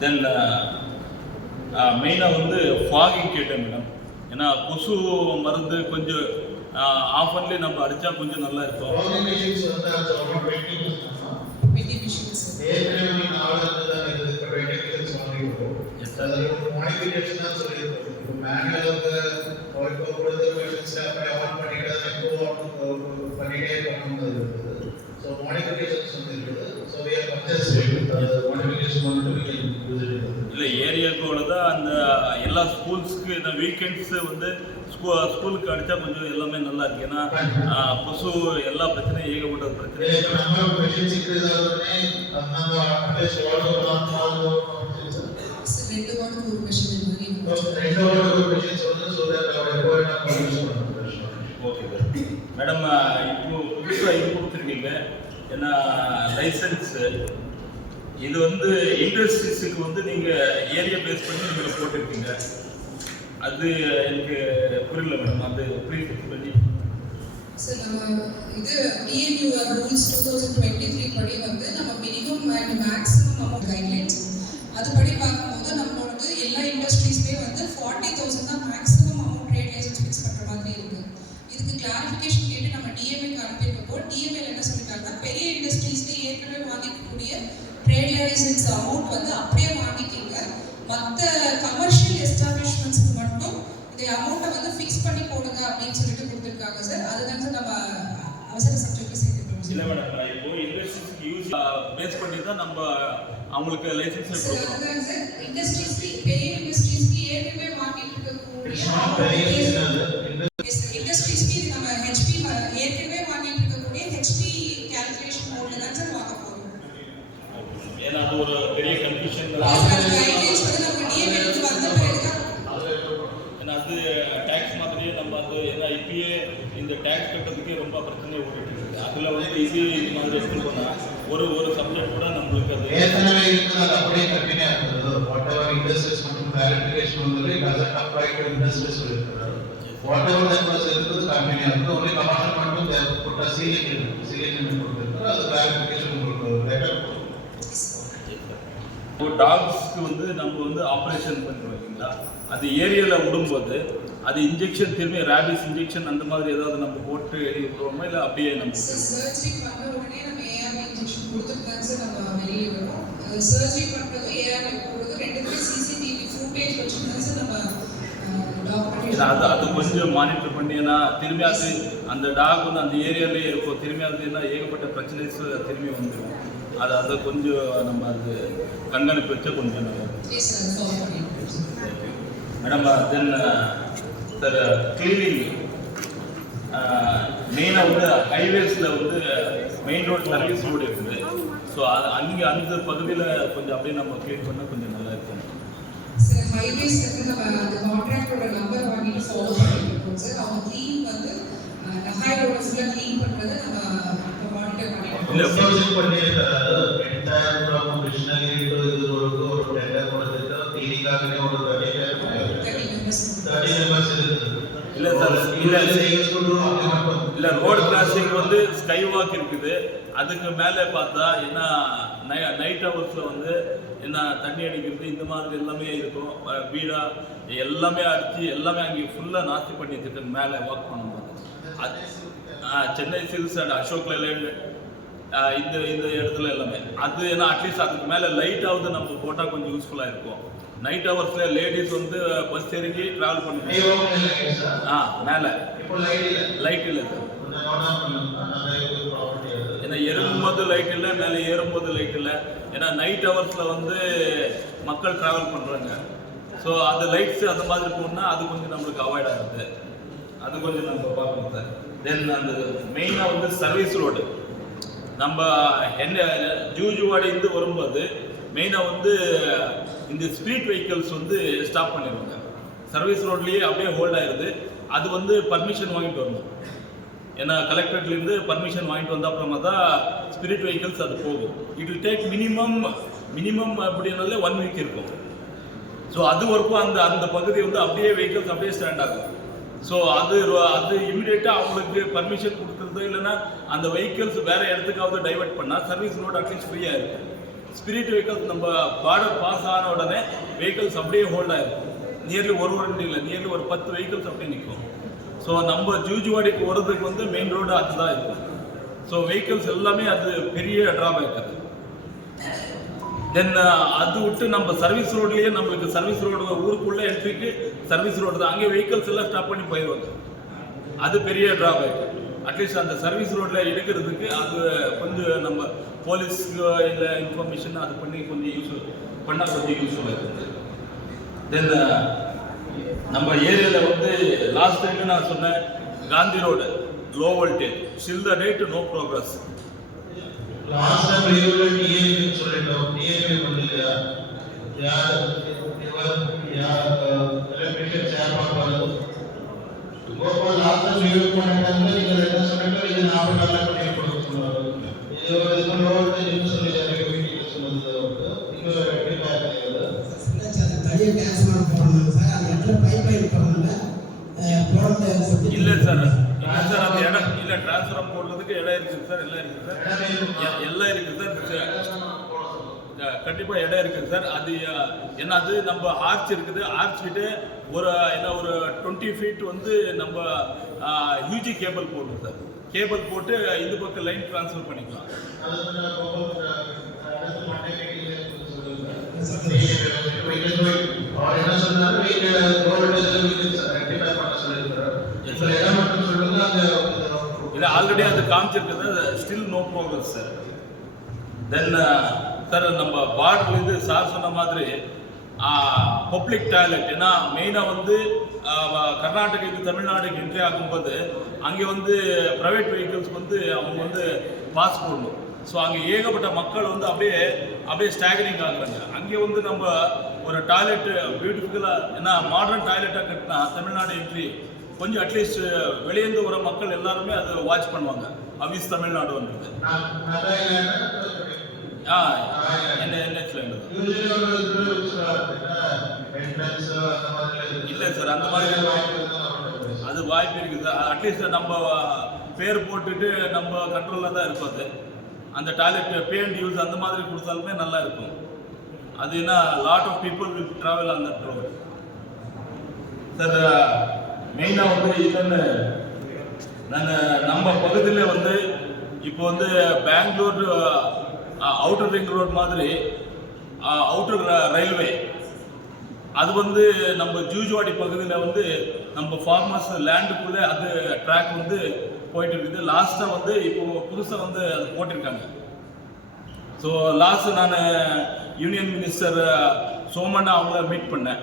தென் மெயினாக வந்து ஃபாகிங் கேட்டேன் மேடம் ஏன்னா கொசு மருந்து கொஞ்சம் ஆஃபன்லேயே நம்ம அடித்தா கொஞ்சம் நல்லா இருக்கும். Logging machines வந்து அது ஒரு 20 மெட்டி மிஷின்ஸ் ஏற்கனவே நீங்க ஆள் இருந்ததான் இது டுவெண்ட்டி மினிட்ஸ் வாங்கிருக்கோம் Yes, sir. அதில் ஒரு மாடிஃபிகேஷன் தான் சொல்லியிருக்கோம் இப்போ மேனுவல் வந்து இப்போ கொடுத்த மிஷின்ஸ் அப்படியே ஆன் பண்ணிட்டு அதை இப்போ ஆன் பண்ணிட்டே பண்ணணும் இருக்குது ஸோ மாடிஃபிகேஷன்ஸ் வந்து இருக்குது so we are purchase use it இல்லை ஏரியாக்கோட தான் அந்த எல்லா ஸ்கூல்ஸ்க்கு இந்த வீக்கெண்ட்ஸ் வந்து ஸ்கூ ஸ்கூலுக்கு அடித்தா கொஞ்சம் எல்லாமே நல்லா இருக்கு. ஏன்னா கொசு எல்லா பிரச்சனையும் ஏகப்பட்ட பிரச்சனை. ஓகே மேடம் இப்போ புதுசாக இது கொடுத்துருக்கீங்க. ஏன்னா லைசன்ஸு இது வந்து இண்டஸ்ட்ரீஸுக்கு வந்து நீங்கள் ஏரியா பேஸ் பண்ணி நீங்கள் போட்டிருக்கீங்க. அது எனக்கு புரியல மேடம் அது ப்ரீஃபிக்ஸ் பண்ணி சார் நம்ம இது TNUR rules two thousand twenty three படி வந்து நம்ம minimum and maximum amount guidelines அதுபடி பார்க்கும்போது நம்மளோட எல்லா இண்டஸ்ட்ரீஸ்மே வந்து ஃபார்ட்டி தௌசண்ட் தான் maximum amount trade licence fix பண்ணுற மாதிரி இருக்கு. இதுக்கு கிளாரிஃபிகேஷன் கேட்டு நம்ம டிஎம்ஏக்கு அனுப்பியிருக்கப்போ டிஎம்ஏல என்ன சொல்லிட்டாங்கன்னா பெரிய இண்டஸ்ட்ரீஸ்ல ஏற்கனவே வாங்கிக்கக்கூடிய லைசன்ஸ் அமௌண்ட் வந்து அப்படியே வாங்கிக்கிங்க. மற்ற கமர்ஷியல் எஸ்டாப்ளிஷ்மெண்ட்ஸ்க்கு மட்டும் இந்த அமௌண்ட்டை வந்து ஃபிக்ஸ் பண்ணி போடுங்க அப்படின்னு சொல்லிட்டு கொடுத்துருக்காங்க சார். அதுதான் சார் நம்ம அவசர சப்ஜெக்ட்ல சேர்த்துக்கிறோம் இல்லை மேடம் இப்போ இண்டஸ்ட்ரீஸ்க்கு யூஸ் பேஸ் பண்ணி தான் நம்ம அவங்களுக்கு லைசன்ஸ் அதுதான் சார். இண்டஸ்ட்ரீஸ்க்கு பெரிய இண்டஸ்ட்ரீஸ்க்கு ஏற்கனவே வாங்கிட்டு இருக்கக்கூடிய. இண்டஸ்ட்ரீஸ்க்கு நம்ம ஹெச்பி ஏற்கனவே வாங்கிட்டு இருக்கக்கூடிய ஹெச்பி டேக்ஸ் மாதிரியே நம்ம அது ஏன்னா இப்பயே இந்த டேக்ஸ் கட்டுறதுக்கே ரொம்ப பிரச்சனை ஓடிட்டு இருக்கு. அதில் வந்து இது இது மாதிரி எடுத்துட்டு ஒரு ஒரு சப்ஜெக்ட் கூட நம்மளுக்கு அது ஏற்கனவே இருக்கிறது அது அப்படியே கண்டினியூ ஆகுது வாட் எவர் இண்டஸ்ட்ரீஸ் மற்றும் கிளாரிஃபிகேஷன் வந்து டசன்ட் அப்ளை டு இண்டஸ்ட்ரீஸ் சொல்லியிருக்கிறாரு வாட் எவர் தட் வாஸ் இருக்கிறது கண்டினியூ ஆகுது ஒன்லி கமர்ஷியல் மட்டும் தேவை போட்ட சீலிங் சீலிங் கொடுத்துருக்காரு அது கிளாரிஃபிகேஷன் இப்போ டாக்ஸ்க்கு வந்து நம்ம வந்து ஆப்ரேஷன் பண்ணுறோம் இல்லைங்களா? அது ஏரியாவில் விடும்போது அது இன்ஜெக்ஷன் திரும்பி ரேபிஸ் இன்ஜெக்ஷன் அந்த மாதிரி ஏதாவது நம்ம போட்டு எழுதி விடுவோமா இல்லை அப்படியே நம்ம சார் சர்ஜரி பண்ணுறது ஏஆர்ஐ நம்ம ஏஆர்வி இன்ஜெக்ஷன் கொடுத்துட்டு தான் சார் நம்ம வெளியே வரோம் சர்ஜரி பண்ணுறதும் ஏஆர்வி போடுறதும் ரெண்டுத்துமே சிசிடிவி ஃபுட்டேஜ் வச்சு தான் சார் நம்ம ஏன்னா அது அது கொஞ்சம் மானிட்டர் பண்ணி ஏன்னா திரும்பி அது அந்த டாக் வந்து அந்த ஏரியாலே இருக்கும். திரும்பி அது என்ன ஏகப்பட்ட பிரச்சனைஸ் திரும்பி வந்துடும் அது அதை கொஞ்சம் நம்ம அது கண்காணிப்பு வச்சா கொஞ்சம் மேடம் தென் சார் கிளீனிங் மெயினாக வந்து ஹைவேஸில் வந்து மெயின் ரோட் சர்வீஸ் ரோடு இருக்குது. ஸோ அது அங்கே அந்த பகுதியில் கொஞ்சம் அப்படியே நம்ம க்ளீன் பண்ணால் கொஞ்சம் நல்லா இருக்கும். சார் ஹைவேஸ் வந்து நம்ம அந்த கான்ட்ராக்டோட நம்பர் வாங்கிட்டு ஃபாலோ பண்ணிட்டு இருக்கோம் சார் அவங்க க்ளீன் வந்து நஹாய் ரோட ஃபுல்லாக க்ளீன் பண்ணுறதை நம்ம மானிட்டர் பண்ணிட்டு இல்ல, இருக்கோம் ப்ரொசீஜர் பண்ணியிருக்காரு என்டையர் ஃப்ரம் கிருஷ்ணகிரி இல்ல சார், இல்ல. ரோடு கிராசிங் வந்து ஸ்கை வாக் இருக்குது. அதுக்கு மேலே பார்த்தா என்ன நைட் ஹவர்ஸில் வந்து என்ன தண்ணி அடிக்கிறது இந்த மாதிரி எல்லாமே இருக்கும். வீடா எல்லாமே அடித்து எல்லாமே அங்கே ஃபுல்லாக நாஸ்தி பண்ணி வச்சுருக்காங்க மேலே வாக் பண்ணும்போது அது சென்னை சில்ஸ் அண்ட் அசோக் லேலேண்டு. இந்த இந்த இடத்துல எல்லாமே. அது ஏன்னா அட்லீஸ்ட் அதுக்கு மேலே லைட்டாவது நம்ம போட்டால் கொஞ்சம் யூஸ்ஃபுல்லாக இருக்கும். நைட் ஹவர்ஸில் லேடிஸ் வந்து பஸ் இறங்கி ட்ராவல் சார் ஆ மேலே. இப்போ லைட் இல்லை. லைட் இல்லை சார் ஏன்னா இறங்கும்போது லைட் இல்லை மேலே ஏறும்போது லைட் இல்லை. ஏன்னா நைட் ஹவர்ஸில் வந்து மக்கள் ட்ராவல் பண்ணுறாங்க ஸோ அந்த லைட்ஸ் அந்த மாதிரி போனால் அது கொஞ்சம் நம்மளுக்கு அவாய்ட் ஆகுது. அது கொஞ்சம் நம்ம பார்க்கணும் சார் தென் அந்த மெயினாக வந்து சர்வீஸ் ரோடு நம்ம என்ன ஜூஜுவாடிந்து வரும்போது மெயினாக வந்து இந்த ஸ்ட்ரீட் வெஹிக்கிள்ஸ் வந்து ஸ்டாப் பண்ணிடுவாங்க. சர்வீஸ் ரோட்லேயே அப்படியே ஹோல்ட் ஆயிருது அது வந்து பர்மிஷன் வாங்கிட்டு வரணும். ஏன்னா கலெக்டரேட்லேருந்து பர்மிஷன் வாங்கிட்டு வந்த அப்புறமா தான் ஸ்பிரிட் வெஹிக்கிள்ஸ் அது போகும். It will take minimum minimum அப்படின்னாலே ஒன் வீக் இருக்கும். ஸோ அது வரைக்கும் அந்த அந்த பகுதி வந்து அப்படியே வெஹிக்கிள்ஸ் அப்படியே ஸ்டாண்ட் ஆகும். ஸோ அது அது இமிடியேட்டாக அவங்களுக்கு பர்மிஷன் கொடுத்து இல்லைன்னா அந்த வெஹிக்கிள்ஸ் வேற இடத்துக்காவது டைவர்ட் பண்ணால் சர்வீஸ் ரோடு அட்லீஸ்ட் ஃப்ரீயாக இருக்கும் ஸ்பிரிட் வெஹிக்கல்ஸ் நம்ம பார்டர் பாஸ் ஆன உடனே வெஹிக்கிள்ஸ் அப்படியே ஹோல்ட் ஆயிருக்கும் நியர்லி ஒரு ரெண்டு இல்லை நியர்லி ஒரு பத்து வெஹிக்கிள்ஸ் அப்படியே நிற்கும் ஸோ நம்ம ஜூஜுவாடிக்கு போகிறதுக்கு வந்து மெயின் ரோடு அதுதான் இருக்கும் ஸோ வெஹிக்கிள்ஸ் எல்லாமே அது பெரிய ட்ராபேக் அது. தென் அது விட்டு நம்ம சர்வீஸ் ரோட்லேயே நம்மளுக்கு சர்வீஸ் ரோடு ஊருக்குள்ளே என்ட்ரிக்கு சர்வீஸ் ரோடு தான். அங்கே வெஹிக்கிள்ஸ் எல்லாம் ஸ்டாப் பண்ணி போயிடுவாங்க. அது பெரிய டிராபேக் அட்லீஸ்ட் அந்த சர்வீஸ் ரோட்டில் எடுக்கிறதுக்கு அது கொஞ்சம் நம்ம போலீஸ்க்கு இல்லை இன்ஃபர்மேஷன் அது பண்ணி கொஞ்சம் யூஸ் பண்ணால் கொஞ்சம் யூஸ்ஃபுல்லாக இருக்குது தென் நம்ம ஏரியாவில் வந்து லாஸ்ட் டைம் நான் சொன்னேன் Gandhi road low voltage still the date no progress last time ரிவ்யூல DAP சொல்லிட்டோம் டிஏபி பண்ணலையா யார் யார் யார் இடத்துல பைப் லைன் போடணும்ல போட இல்லை சார் இல்லை சார் அந்த இடம் இல்லை டிரான்ஸ்ஃபார்ம் போடுறதுக்கு இடம் இருக்குது சார் எல்லாம் இருக்குது சார். எல்லாம் இருக்குது சார். கண்டிப்பாக கண்டிப்பா இடம் இருக்குது சார். அது என்ன அது நம்ம ஆர்ச் இருக்குது. ஆர்ச் கிட்ட ஒரு என்ன ஒரு டுவெண்ட்டி ஃபீட் வந்து நம்ம யூஜி கேபிள் போடணும் சார். கேபிள் போட்டு இந்த பக்கம் லைன் ட்ரான்ஸ்ஃபர் பண்ணிக்கலாம். இல்லை ஆல்ரெடி அது காமிச்சிருக்குது. Still no problem sir then sir நம்ம பார்டர்லேருந்து சார் சொன்ன மாதிரி பப்ளிக் டாய்லெட் ஏன்னா மெயினாக வந்து கர்நாடகைக்கு தமிழ்நாடுக்கு என்ட்ரி ஆகும்போது அங்கே வந்து ப்ரைவேட் வெஹிக்கிள்ஸ் வந்து அவங்க வந்து பாஸ் போடணும். ஸோ அங்கே ஏகப்பட்ட மக்கள் வந்து அப்படியே அப்படியே ஸ்டாகரிங் ஆகுறாங்க. அங்கே வந்து நம்ம ஒரு டாய்லெட் பியூட்டிஃபுல்லாக ஏன்னா மாடர்ன் டாய்லெட்டாக கட்டினா தமிழ்நாடு என்ட்ரி கொஞ்சம் அட்லீஸ்ட் வெளியேந்து வர மக்கள் எல்லாருமே அதை வாட்ச் பண்ணுவாங்க. அவிஸ் தமிழ்நாடு வந்து என்ன என்ஹெச்ல இல்லை சார் அந்த மாதிரி அது வாய்ப்பு இருக்குது சார். அட்லீஸ்ட் நம்ம பேர் போட்டுட்டு நம்ம கண்ட்ரோலில் தான் இருக்கும் அது அந்த டாய்லெட் பே அண்ட் யூஸ் அந்த மாதிரி கொடுத்தாலுமே நல்லா இருக்கும். அது என்ன lot of people will travel அந்த ரோடு சார் மெயினாக வந்து இன்னொன்று நான் நம்ம பகுதியில் வந்து இப்போ வந்து பெங்களூர் அவுட்டர் ரிங் ரோட் மாதிரி அவுட்டர் ரயில்வே அது வந்து நம்ம ஜூஜுவாடி பகுதியில் வந்து நம்ம ஃபார்மர்ஸ் லேண்டுக்குள்ளே அது ட்ராக் வந்து போயிட்டு இருக்குது லாஸ்ட்டாக வந்து இப்போ புதுசாக வந்து அது போட்டிருக்காங்க. ஸோ லாஸ்ட் நான் யூனியன் மினிஸ்டர் சோமண்ணா அவங்கள மீட் பண்ணேன்.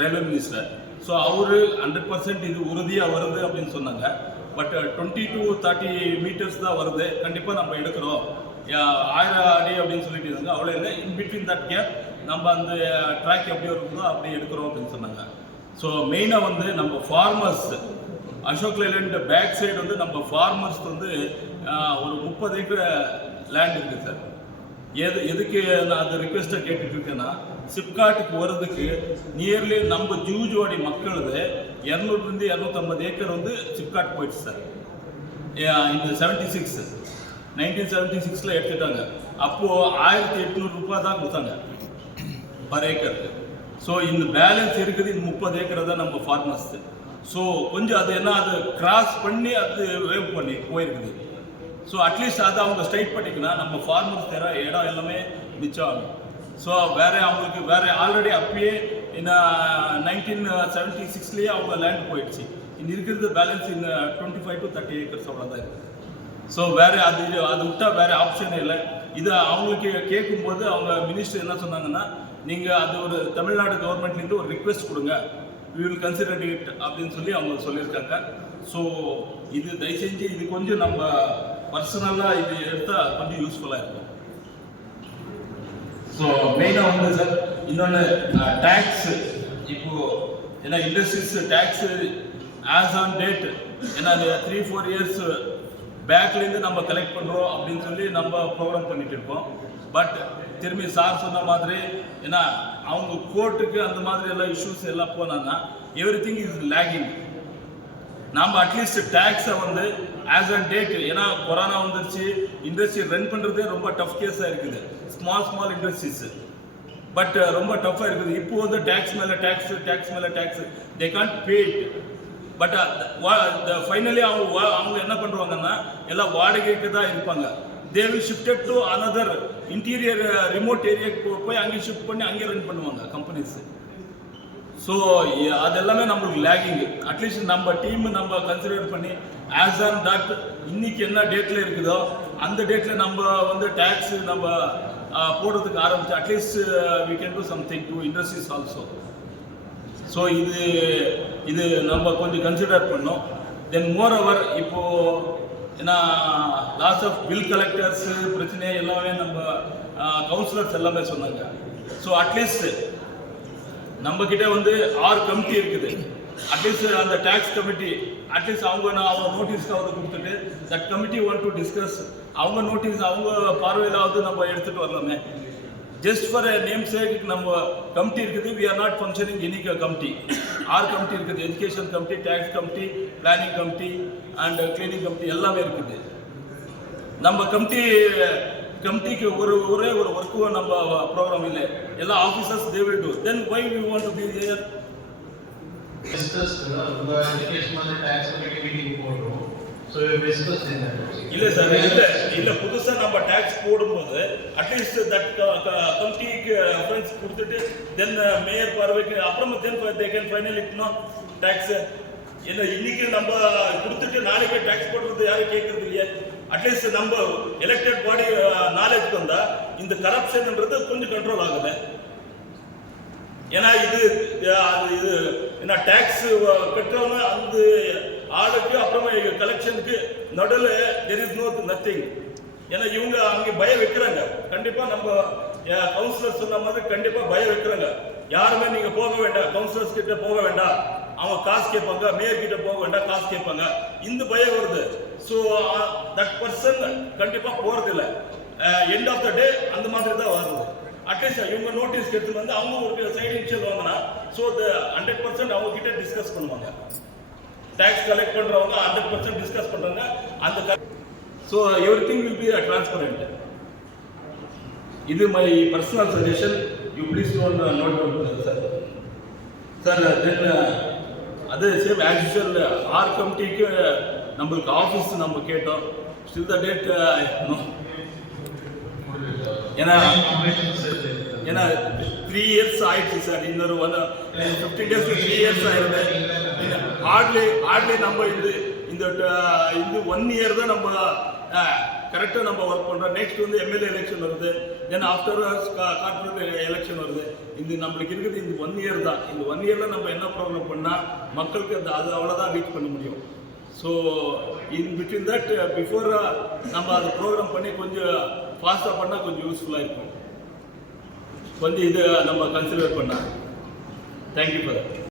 ரயில்வே மினிஸ்டர் ஸோ அவரு ஹண்ட்ரட் பர்சன்ட் இது உறுதியாக வருது அப்படின்னு சொன்னாங்க. But twenty two thirty meters தான் வருது. கண்டிப்பாக நம்ம எடுக்கிறோம். ஆயிரம் அடி அப்படின்னு சொல்லிட்டு இருந்தாங்க. அவ்வளோ இல்லை. இன் பிட்வீன் தட் கேப் நம்ம அந்த ட்ராக் எப்படி இருக்குதோ அப்படி எடுக்கிறோம் அப்படின்னு சொன்னாங்க. ஸோ மெயினாக வந்து நம்ம farmers Ashok Leyland back side வந்து நம்ம ஃபார்மர்ஸ் வந்து ஒரு முப்பது ஏக்கர் லேண்ட் இருக்குது சார் எது எதுக்கு நான் அந்த ரிக்வெஸ்ட்டை கேட்டுட்டு இருக்கேன்னா சிப்காட்டுக்கு வர்றதுக்கு நியர்லி நம்ம ஜூஜுவாடி மக்களது இரநூறுலேருந்து இரநூத்தம்பது ஏக்கர் வந்து சிப்காட் போயிடுச்சு சார் இந்த செவன்டி சிக்ஸ் நைன்டீன் செவன்டி சிக்ஸில் எடுத்துட்டாங்க. அப்போது ஆயிரத்தி எட்நூறு ரூபாய் தான் கொடுத்தாங்க. பர் ஏக்கருக்கு ஸோ இந்த பேலன்ஸ் இருக்குது. இந்த முப்பது ஏக்கர் தான் நம்ம ஃபார்மர்ஸ் ஸோ கொஞ்சம் அது என்ன அது கிராஸ் பண்ணி அது வேவ் பண்ணி போயிருக்குது. ஸோ அட்லீஸ்ட் அதை அவங்க ஸ்ட்ரைட் பண்ணிக்கினா நம்ம ஃபார்மர்ஸ் தர இடம் எல்லாமே மிச்சம் ஆகும் ஸோ வேற அவங்களுக்கு வேற ஆல்ரெடி அப்பயே இந்த நைன்டீன் செவன்டி சிக்ஸ்லேயே அவங்க லேண்ட் போயிடுச்சு. இன்னும் இருக்கிறது பேலன்ஸ் இந்த twenty five to thirty acres அவ்வளோதான் இருக்குது ஸோ வேறு அது அது விட்டால் வேற ஆப்ஷனே இல்லை. இதை அவங்களுக்கு கேட்கும்போது அவங்க மினிஸ்டர் என்ன சொன்னாங்கன்னா நீங்கள் அது ஒரு தமிழ்நாடு கவர்மெண்ட்லேருந்து ஒரு ரிக்வெஸ்ட் கொடுங்க. வி வில் கன்சிடர் இட் அப்படின்னு சொல்லி அவங்க சொல்லியிருக்காங்க. ஸோ இது தயவு செஞ்சு இது கொஞ்சம் நம்ம பர்சனலாக இது எடுத்தால் கொஞ்சம் யூஸ்ஃபுல்லாக இருக்கும். ஸோ மெயினாக வந்து சார் இன்னொன்று டேக்ஸ் இப்போது ஏன்னா industries tax as on date ஏன்னா த்ரீ ஃபோர் இயர்ஸ் பேக்லேருந்து நம்ம கலெக்ட் பண்ணுறோம் அப்படின்னு சொல்லி நம்ம ப்ரோக்ராம் பண்ணிட்டு இருக்கோம். பட் திரும்பி சார் சொன்ன மாதிரி ஏன்னா அவங்க கோர்ட்டுக்கு அந்த மாதிரி எல்லாம் இஷ்யூஸ் எல்லாம் போனாங்கன்னா எவ்ரி திங் இஸ் லேகிங் நாம் அட்லீஸ்ட் டேக்ஸை வந்து ஆஸ் அன் டேட் ஏன்னா கொரோனா வந்துருச்சு இண்டஸ்ட்ரி ரன் பண்ணுறதே ரொம்ப டஃப் கேஸாக இருக்குது. ஸ்மால் ஸ்மால் இண்டஸ்ட்ரீஸ் பட் ரொம்ப டஃப்பாக இருக்குது. இப்போ வந்து டேக்ஸ் மேலே டேக்ஸ் டேக்ஸ் மேலே tax they can't pay it but finally uh, அவங்க வா- அவங்க என்ன பண்ணுவாங்கன்னா எல்லாம் வாடகைக்கு தான் இருப்பாங்க. They will shifted to another interior remote ஏரியாவுக்கு போய் அங்கே ஷிஃப்ட் பண்ணி அங்கே ரன் பண்ணுவாங்க கம்பெனிஸ் ஸோ அது எல்லாமே நம்மளுக்கு லேகிங் அட்லீஸ்ட் நம்ம டீம் நம்ம கன்சிடர் பண்ணி ஆஸ் ஆன் தட் இன்னைக்கு என்ன டேட்டில் இருக்குதோ அந்த டேட்டில் நம்ம வந்து டேக்ஸ் நம்ம uh, போடுறதுக்கு ஆரம்பிச்சு at least we can do something to industries also so இது இது நம்ம கொஞ்சம் கன்சிடர் பண்ணோம். தென் மோர் ஓவர் இப்போது ஏன்னா லாஸ் ஆஃப் பில் கலெக்டர்ஸு பிரச்சனை எல்லாமே நம்ம கவுன்சிலர்ஸ் எல்லாமே சொன்னாங்க. ஸோ அட்லீஸ்ட் நம்மக்கிட்ட வந்து ஆறு கமிட்டி இருக்குது. அட்லீஸ்ட் அந்த டேக்ஸ் கமிட்டி அட்லீஸ்ட் அவங்க நான் அவங்க நோட்டீஸ்க்காவது கொடுத்துட்டு that committee one to discuss அவங்க நோட்டீஸ் அவங்க பார்வையிலாவது நம்ம எடுத்துகிட்டு வரலாமே. ஜஸ்ட் ஃபார் நேம் சேக் நம்ம கமிட்டி இருக்குது we are not functioning any committee ஆறு கமிட்டி இருக்குது education committee tax committee planning committee and cleaning committee எல்லாமே இருக்குது நம்ம கமிட்டி கமிட்டிக்கு ஒரு ஒரே ஒரு ஒர்க்கும் நம்ம ப்ரோக்ராம் இல்லை எல்லா officers they will do then why we want to be here discussed, uh, உங்க education வந்து tax committee meeting போடுறோம். இல்ல சார் இல்ல இல்ல புதுசா நம்ம டாக்ஸ் போடும்போது அட்லீஸ்ட் தட் கமிட்டிக்கு ரெஃபரன்ஸ் கொடுத்துட்டு தென் மேயர் uh, பார்வைக்கு அப்புறமா then they can final it no tax என்ன இன்னைக்கு நம்ம கொடுத்துட்டு நாளைக்கே டாக்ஸ் போடுறது யாரும் கேட்கறது இல்லையா. அட்லீஸ்ட் நம்ம எலெக்டட் பாடி நாலேஜ் வந்தா இந்த கரப்ஷன்ன்றது கொஞ்சம் கண்ட்ரோல் ஆகுது. ஏன்னா இது அது இது என்ன டேக்ஸ் uh, கட்டுறவங்க அந்த ஆளுக்கு அப்புறமா கலெக்ஷனுக்கு நடுவில் தெர் இஸ் நோ நத்திங் ஏன்னா இவங்க அங்கே பயம் வைக்கிறாங்க. கண்டிப்பா நம்ம கவுன்சிலர் சொன்ன மாதிரி கண்டிப்பா பயம் வைக்கிறாங்க. யாருமே நீங்க போக வேண்டாம். கவுன்சிலர்ஸ் கிட்ட போக வேண்டாம். அவங்க காசு கேட்பாங்க. மேயர் கிட்ட போக வேண்டாம். காசு கேட்பாங்க. இந்த பயம் வருது. ஸோ தட் பர்சன் கண்டிப்பா போறது இல்ல எண்ட் ஆஃப் த டே அந்த மாதிரி தான் வருது. அட்லீஸ்ட் இவங்க நோட்டீஸ் எடுத்து வந்து அவங்க ஒரு சைடு இன்ஷியல் வாங்கினா ஸோ ஹண்ட்ரட் பர்சன்ட் அவங்க கிட்ட டிஸ்கஸ் பண்ணுவாங்க. டேக்ஸ் கலெக்ட் பண்றவங்க ஹண்ட்ரட் பர்சன்ட் டிஸ்கஸ் பண்றாங்க. அந்த so everything will be transparent இது my personal suggestion you please don't note down sir sir then அது சேம் ஆஸ் யூஷுவல் ஆர் கமிட்டிக்கு நம்மளுக்கு ஆஃபீஸ் நம்ம கேட்டோம். ஸ்டில் த டேட் ஏன்னா ஏன்னா த்ரீ இயர்ஸ் ஆயிடுச்சு சார் இன்னொரு one fifteen days three years ஆயிடுது ஹார்ட்லி ஹார்ட்லி நம்ம இது இந்த இது ஒன் இயர் தான் நம்ம கரெக்டாக நம்ம ஒர்க் பண்ணுறோம் நெக்ஸ்ட் வந்து எம்எல்ஏ எலெக்ஷன் வருது. தென் ஆஃப்டர் கார்பரேட் எலெக்ஷன் வருது. இது நம்மளுக்கு இருக்குது இந்த ஒன் இயர் தான். இந்த ஒன் இயரில் நம்ம என்ன ப்ரோக்ராம் பண்ணால் மக்களுக்கு அந்த அது அவ்வளோதான் ரீச் பண்ண முடியும். So in between that before நம்ம அது ப்ரோக்ராம் பண்ணி கொஞ்சம் ஃபாஸ்ட்டாக பண்ணால் கொஞ்சம் யூஸ்ஃபுல்லாக இருக்கும். கொஞ்சம் இது நம்ம கன்சிடர் பண்ணால் தேங்க்யூ ஃபார்